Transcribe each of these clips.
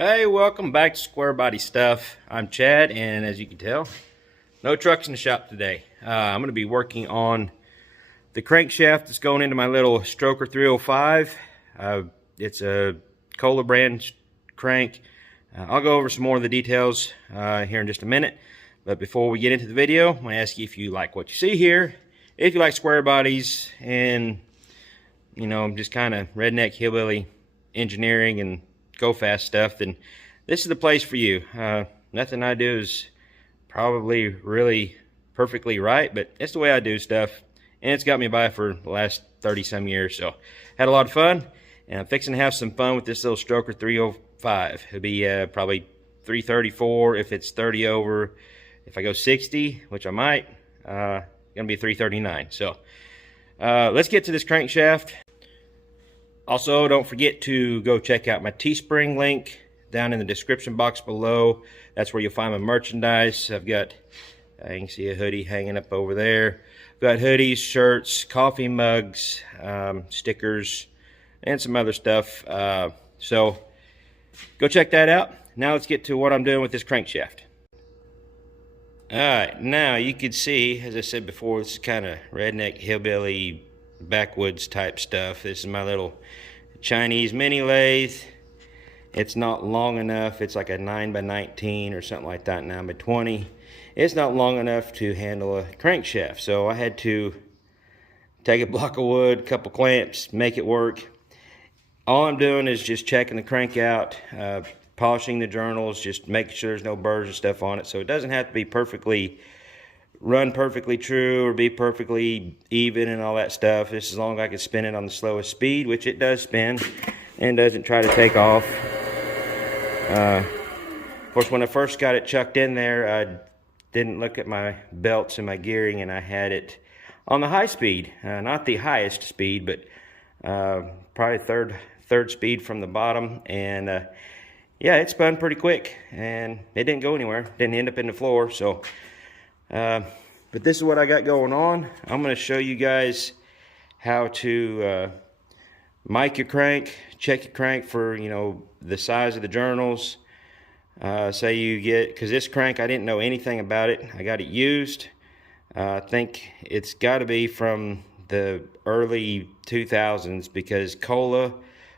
Hey, welcome back to Squarebody Stuff. I'm Chad, and as you can tell, no trucks in the shop today. I'm going to be working on the crankshaft that's going into my little Stroker 305. It's a Kohler brand crank. I'll go over some more of the details here in just a minute. But before we get into the video, I want to ask you if you like what you see here, if you like square bodies, and just kind of redneck hillbilly engineering and go fast stuff, then this is the place for you. Nothing I do is probably really perfectly right, but it's the way I do stuff, and it's got me by for the last 30 some years. So had a lot of fun, and I'm fixing to have some fun with this little Stroker 305. It'll be probably 334 if it's 30 over. If I go 60, which I might, gonna be 339. So let's get to this crankshaft. Also, don't forget to go check out my Teespring link down in the description box below. That's where you'll find my merchandise. I've got, you can see a hoodie hanging up over there. I've got hoodies, shirts, coffee mugs, stickers, and some other stuff. So go check that out. Now let's get to what I'm doing with this crankshaft. Alright, now you can see, as I said before, this is kind of redneck hillbilly backwoods type stuff. This is my little Chinese mini lathe. It's not long enough. It's like a 9x19 or something like that, 9x20. It's not long enough to handle a crankshaft, so I had to take a block of wood, a couple clamps, make it work. All I'm doing is just checking the crank out, polishing the journals, just making sure there's no burrs and stuff on it, so it doesn't have to be run perfectly true or be perfectly even and all that stuff. Just as long as I can spin it on the slowest speed, which it does spin and doesn't try to take off. Of course, when I first got it chucked in there, I didn't look at my belts and my gearing, and I had it on the high speed. Not the highest speed, but probably third speed from the bottom. And yeah, it spun pretty quick, and it didn't go anywhere. Didn't end up in the floor. So but this is what I got going on. I'm going to show you guys how to mic your crank, check your crank for the size of the journals. Say you get, because this crank I didn't know anything about it. I got it used. I think it's got to be from the early 2000s, because Kohler,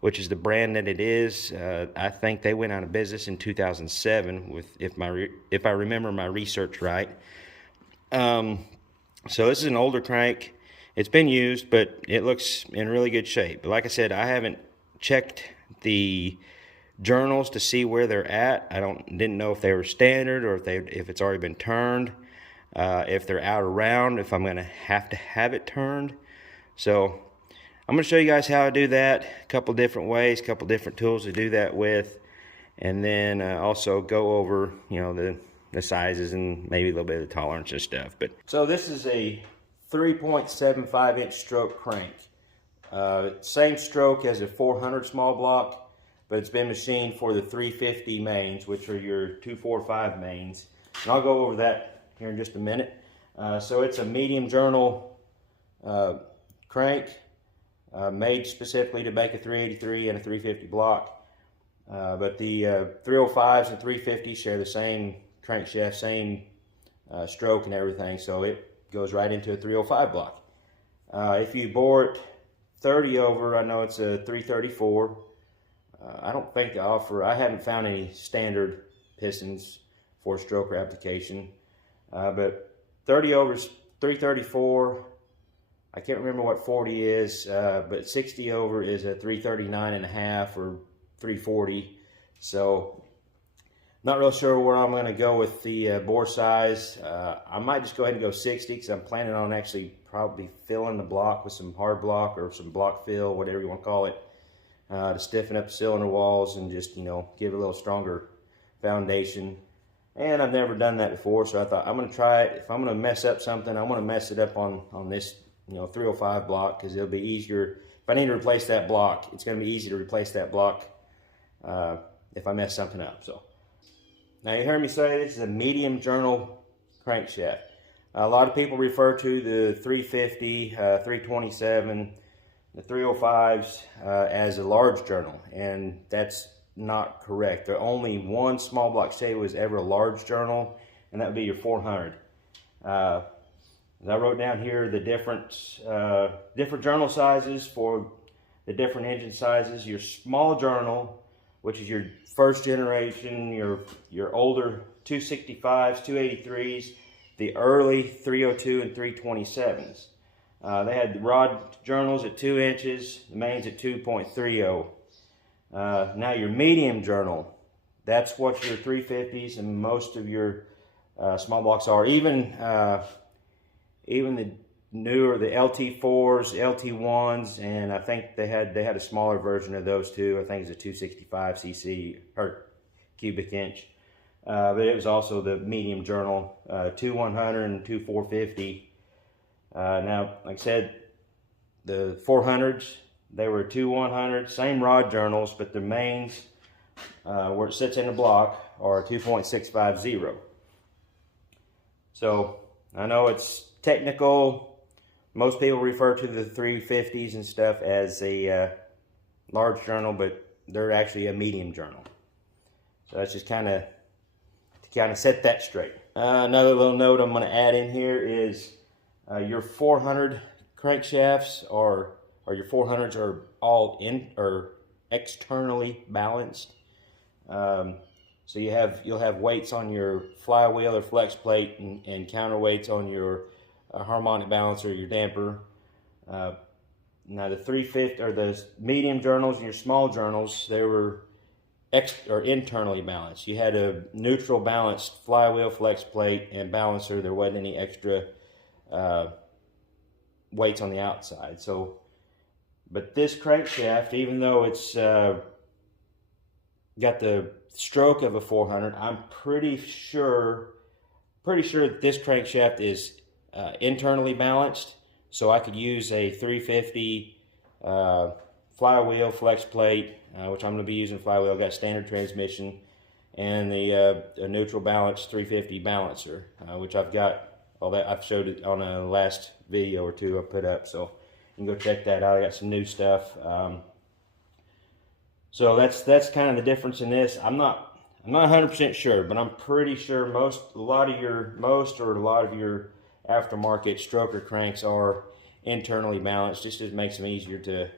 which is the brand that it is, I think they went out of business in 2007 with if I remember my research right. So this is an older crank. It's been used, but it looks in really good shape. But like I said, I haven't checked the journals to see where they're at. Didn't know if they were standard or if it's already been turned, if they're out around, if I'm gonna have to have it turned. So I'm gonna show you guys how I do that. A couple different ways, a couple different tools to do that with, and then also go over the sizes and maybe a little bit of the tolerance and stuff. But so this is a 3.75 inch stroke crank. Same stroke as a 400 small block, but it's been machined for the 350 mains, which are your 245 mains. And I'll go over that here in just a minute. So it's a medium journal crank, made specifically to make a 383 and a 350 block. But the 305s and 350s share the same crankshaft, same stroke and everything, so it goes right into a 305 block. If you bore it 30 over, I know it's a 334. I don't think they offer, I haven't found any standard pistons for stroker application, but 30 over is 334. I can't remember what 40 is, but 60 over is a 339.5 or 340. So not real sure where I'm going to go with the bore size. I might just go ahead and go 60, because I'm planning on actually probably filling the block with some hard block or some block fill, whatever you want to call it, to stiffen up the cylinder walls and just give it a little stronger foundation. And I've never done that before, so I thought I'm going to try it. If I'm going to mess up something, I want to mess it up on this 305 block, because it'll be easier. If I need to replace that block, it's going to be easy to replace that block if I mess something up. So now you heard me say this is a medium journal crankshaft. A lot of people refer to the 350, 327, the 305s as a large journal, and that's not correct. There only one small block shade was ever a large journal, and that would be your 400. I wrote down here the different journal sizes for the different engine sizes. Your small journal, which is your first generation, your older 265s, 283s, the early 302 and 327s. They had the rod journals at 2 inches, the mains at 2.30. Now your medium journal, that's what your 350s and most of your small blocks are. Even the newer, the LT4s, LT1s, and I think they had a smaller version of those too. I think it's a 265 cc or cubic inch. But it was also the medium journal, 2100 and 2450. Now, like I said, the 400s, they were 2100, same rod journals, but the mains, where it sits in the block, are 2.650. So I know it's technical. Most people refer to the 350s and stuff as a large journal, but they're actually a medium journal. So that's just kind of set that straight. Another little note I'm going to add in here is your 400 crankshafts or your 400s are all externally balanced. So you'll have weights on your flywheel or flex plate and counterweights on your harmonic balancer, your damper. Now the 350 or the medium journals and your small journals, they were internally balanced. You had a neutral balanced flywheel, flex plate, and balancer. There wasn't any extra weights on the outside. So, but this crankshaft, even though it's got the stroke of a 400, I'm pretty sure that this crankshaft is internally balanced. So I could use a 350 flywheel, flex plate, which I'm going to be using flywheel. Got standard transmission, and the a neutral balanced 350 balancer, which I've got all that. I've showed it on a last video or two I put up, so you can go check that out. I got some new stuff. So that's kind of the difference in this. I'm not 100% sure, but I'm pretty sure a lot of your aftermarket stroker cranks are internally balanced. Just makes them easier to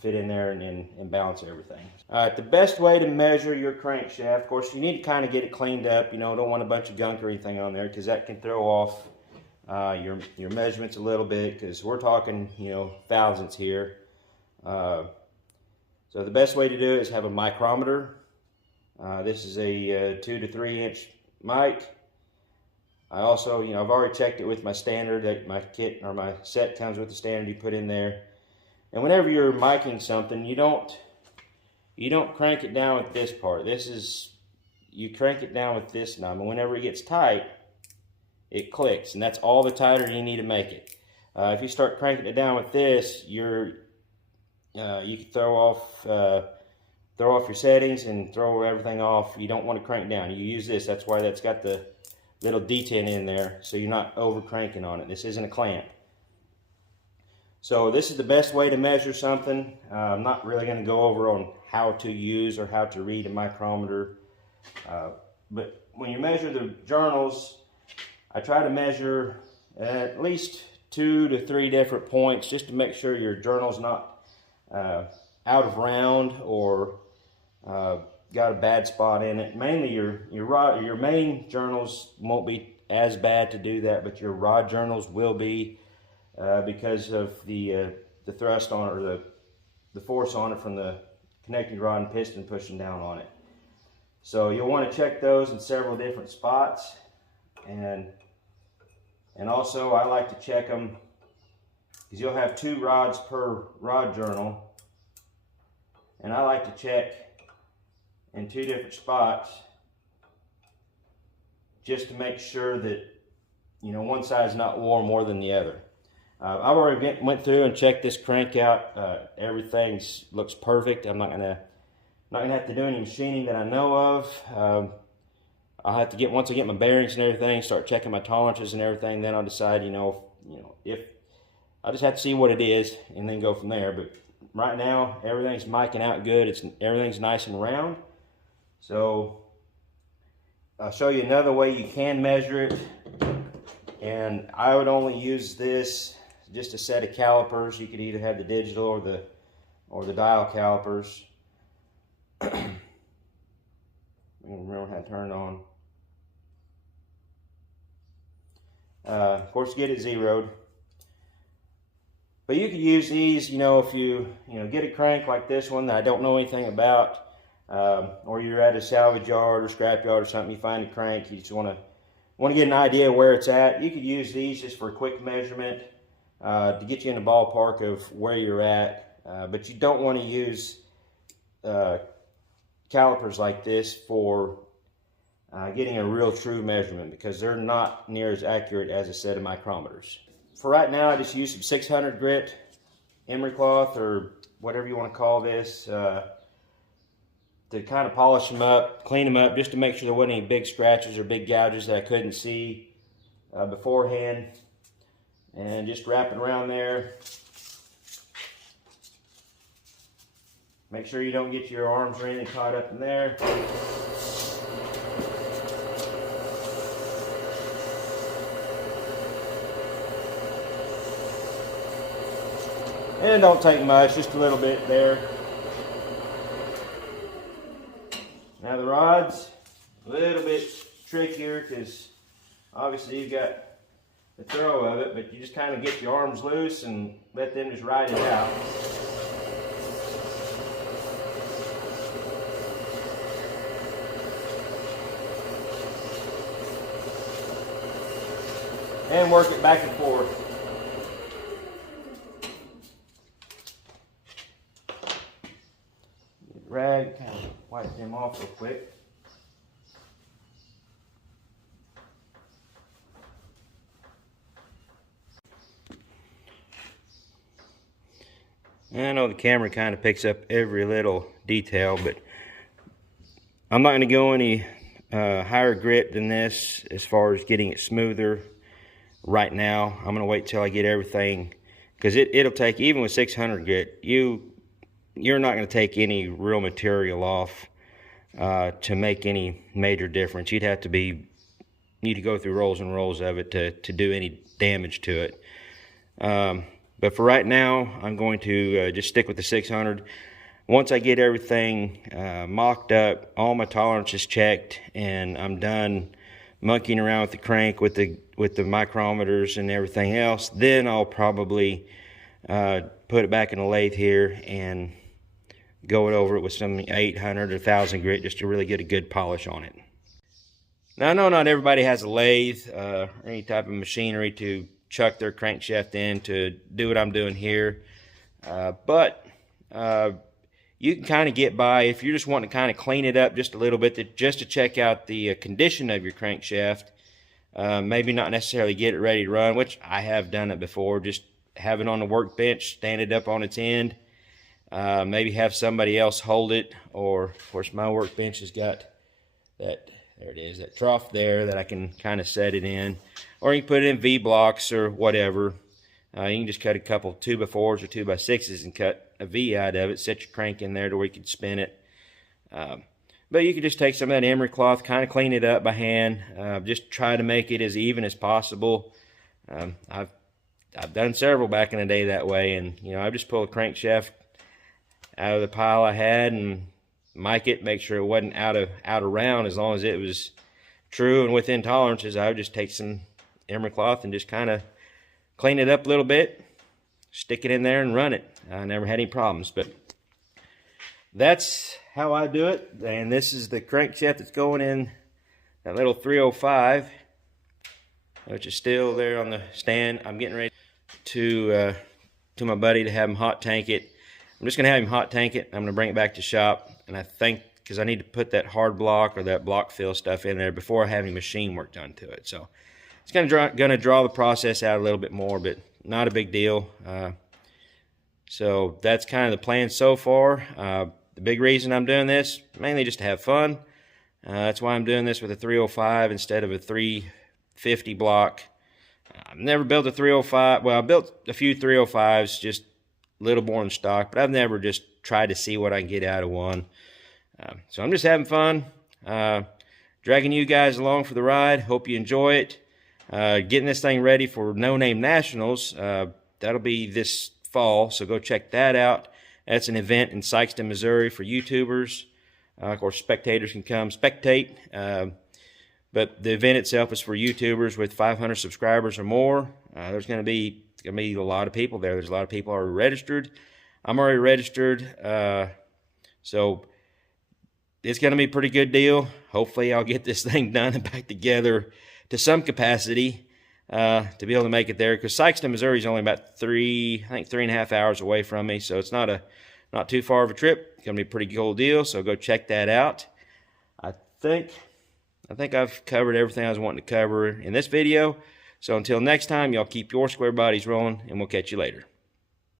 fit in there and balance everything. The best way to measure your crankshaft, of course, you need to kind of get it cleaned up. You know, don't want a bunch of gunk or anything on there, because that can throw off your measurements a little bit, because we're talking, you know, thousandths here. So the best way to do it is have a micrometer. This is a 2 to 3 inch mic. I also, you know, I've already checked it with my standard. That my kit or my set comes with the standard you put in there. And whenever you're miking something, you don't crank it down with this part. You crank it down with this knob, and whenever it gets tight, it clicks, and that's all the tighter you need to make it. If you start cranking it down with this, you can throw off your settings and throw everything off. You don't want to crank down. You use this. That's why that's got the little detent in there, so you're not over cranking on it. This isn't a clamp. So this is the best way to measure something. I'm not really going to go over on how to use or how to read a micrometer. But when you measure the journals, I try to measure at least 2 to 3 different points, just to make sure your journal's not out of round or got a bad spot in it. Mainly your main journals won't be as bad to do that, but your rod journals will be, because of the thrust on it, or the force on it from the connecting rod and piston pushing down on it. So you'll want to check those in several different spots, and also I like to check them because you'll have 2 rods per rod journal, and I like to check in 2 different spots just to make sure that, you know, one side's not wore more than the other. I've already went through and checked this crank out. Everything looks perfect. I'm not gonna have to do any machining that I know of. I'll have to once I get my bearings and everything, start checking my tolerances and everything. Then I'll decide, if I just have to see what it is and then go from there. But right now, everything's miking out good. Everything's nice and round. So I'll show you another way you can measure it, and I would only use this, just a set of calipers. You could either have the digital or the dial calipers. Remember how to turn it on. Of course, get it zeroed. But you could use these, if you get a crank like this one that I don't know anything about, or you're at a salvage yard or scrap yard or something, you find a crank, you just want to get an idea of where it's at. You could use these just for a quick measurement to get you in the ballpark of where you're at. But you don't want to use calipers like this for getting a real true measurement, because they're not near as accurate as a set of micrometers. For right now, I just use some 600 grit emery cloth, or whatever you want to call this, to kind of polish them up, clean them up, just to make sure there wasn't any big scratches or big gouges that I couldn't see beforehand. And just wrap it around there. Make sure you don't get your arms or anything caught up in there. And it don't take much, just a little bit there. Now the rod's a little bit trickier, because obviously you've got the throw of it, but you just kind of get your arms loose and let them just ride it out. And work it back and forth. Rag, kind of wipe them off real quick. I know the camera kind of picks up every little detail, but I'm not going to go any higher grit than this as far as getting it smoother right now. I'm going to wait till I get everything, because it'll take, even with 600 grit, you're not going to take any real material off to make any major difference. You'd have to go through rolls and rolls of it to do any damage to it. But for right now, I'm going to just stick with the 600. Once I get everything mocked up, all my tolerances checked, and I'm done monkeying around with the crank with the micrometers and everything else, then I'll probably put it back in the lathe here and go it over it with some 800 or 1000 grit, just to really get a good polish on it. Now, I know not everybody has a lathe or any type of machinery to chuck their crankshaft in to do what I'm doing here, but you can kind of get by if you just want to kind of clean it up just a little bit, just to check out the condition of your crankshaft. Maybe not necessarily get it ready to run, which I have done it before. Just have it on the workbench, stand it up on its end, maybe have somebody else hold it, or of course my workbench has got that, there it is, that trough there that I can kind of set it in, or you can put it in V blocks or whatever. You can just cut a couple 2x4s or 2x6s and cut a V out of it, set your crank in there to where you can spin it. But you can just take some of that emery cloth, kind of clean it up by hand, just try to make it as even as possible. I've done several back in the day that way, and I just pull a crankshaft out of the pile I had and mic it, make sure it wasn't out of round. As long as it was true and within tolerances, I would just take some emery cloth and just kind of clean it up a little bit, stick it in there and run it. I never had any problems, but that's how I do it. And this is the crankshaft that's going in that little 305, which is still there on the stand. I'm getting ready to my buddy to have him hot tank it. I'm just going to have him hot tank it. I'm going to bring it back to shop, and I think, because I need to put that hard block or that block fill stuff in there before I have any machine work done to it. So it's going to draw the process out a little bit more, but not a big deal. So that's kind of the plan so far. The big reason I'm doing this, mainly just to have fun. That's why I'm doing this with a 305 instead of a 350 block. I've never built a 305. Well, I built a few 305s, just a little more in stock, but I've never just tried to see what I can get out of one. So I'm just having fun, dragging you guys along for the ride. Hope you enjoy it. Getting this thing ready for No Name Nationals. That'll be this fall, so go check that out. That's an event in Sykeston, Missouri for YouTubers. Of course, spectators can come spectate. But the event itself is for YouTubers with 500 subscribers or more. There's going to be a lot of people there. There's a lot of people already registered. I'm already registered. So it's going to be a pretty good deal. Hopefully I'll get this thing done and back together to some capacity to be able to make it there. Because Sykeston, Missouri is only about 3.5 hours away from me. So it's not too far of a trip. It's going to be a pretty cool deal. So go check that out. I think I've covered everything I was wanting to cover in this video. So until next time, y'all keep your square bodies rolling, and we'll catch you later.